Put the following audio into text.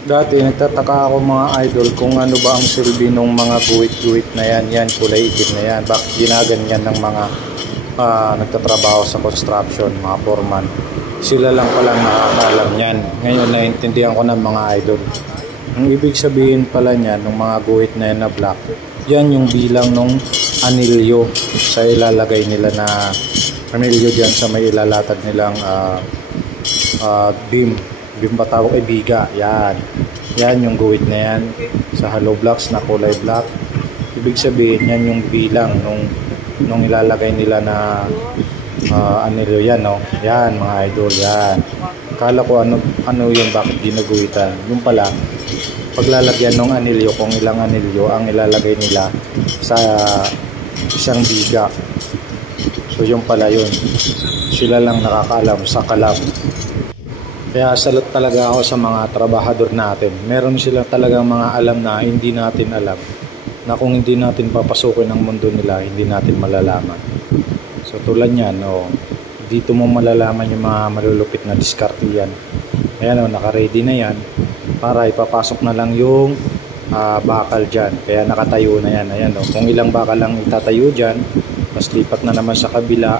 Dati nagtataka ako mga idol kung ano ba ang silbi ng mga guhit-guhit na yan, kulay itim na yan. Bakit ginaganyan ng mga nagtatrabaho sa construction, mga foreman. Sila lang palang nakakaalam yan. Ngayon naintindihan ko ng mga idol. Ang ibig sabihin pala niyan ng mga guhit na yan na black, yan yung bilang ng anilyo sa ilalagay nila na anilyo dyan sa may ilalatag nilang beam ba tawag, biga. Yan yung guhit na yan sa hollow blocks na kulay black. Ibig sabihin yan yung bilang nung ilalagay nila na anilyo yan, no? Yan mga idol, yan. Kala ko ano yung bakit ginuguhitan. Yung pala, paglalagyan ng anilyo, kung ilang anilyo ang ilalagay nila sa isang biga. So yung pala yun. Sila lang nakakaalam sa kalam. Kaya salot talaga ako sa mga trabahador natin. Meron sila talagang mga alam na hindi natin alam. Na kung hindi natin papasukin ang mundo nila, hindi natin malalaman. So tulad yan, dito mo malalaman yung mga malulupit na diskarte yan. Ayan, naka-ready na yan para ipapasok na lang yung bakal dyan. Kaya nakatayo na yan. Ayan, kung ilang bakal lang itatayo dyan, tapos lipat na naman sa kabila,